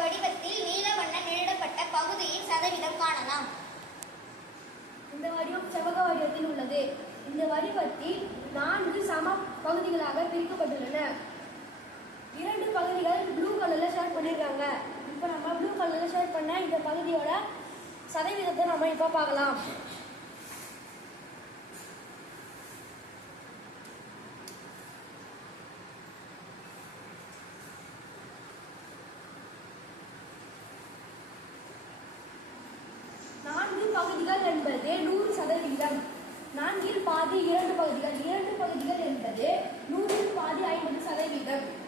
வடிவத்தில் நீல வண்ண நிழலிடப்பட்ட பகுதியின் சதவீதம் காணலாம். இந்த வடிவம் செவ்வக வடிவத்தில் உள்ளது. இந்த வடிவத்தில் 4 சம பகுதிகளாக பிரிக்கப்பட்டுள்ளன. 2 பகுதிகள் ப்ளூ கலர்ல ஷேட் பண்ணிருக்காங்க. இப்போ நம்ம ப்ளூ கலர்ல ஷேட் பண்ண இந்த பகுதியோட சதவீதத்தை நம்ம இப்போ பார்க்கலாம். பகுதிகள் என்பது 100%. 4 பாதி 2 பகுதிகள். 2 பகுதிகள் என்பது 100 பாதி 50%.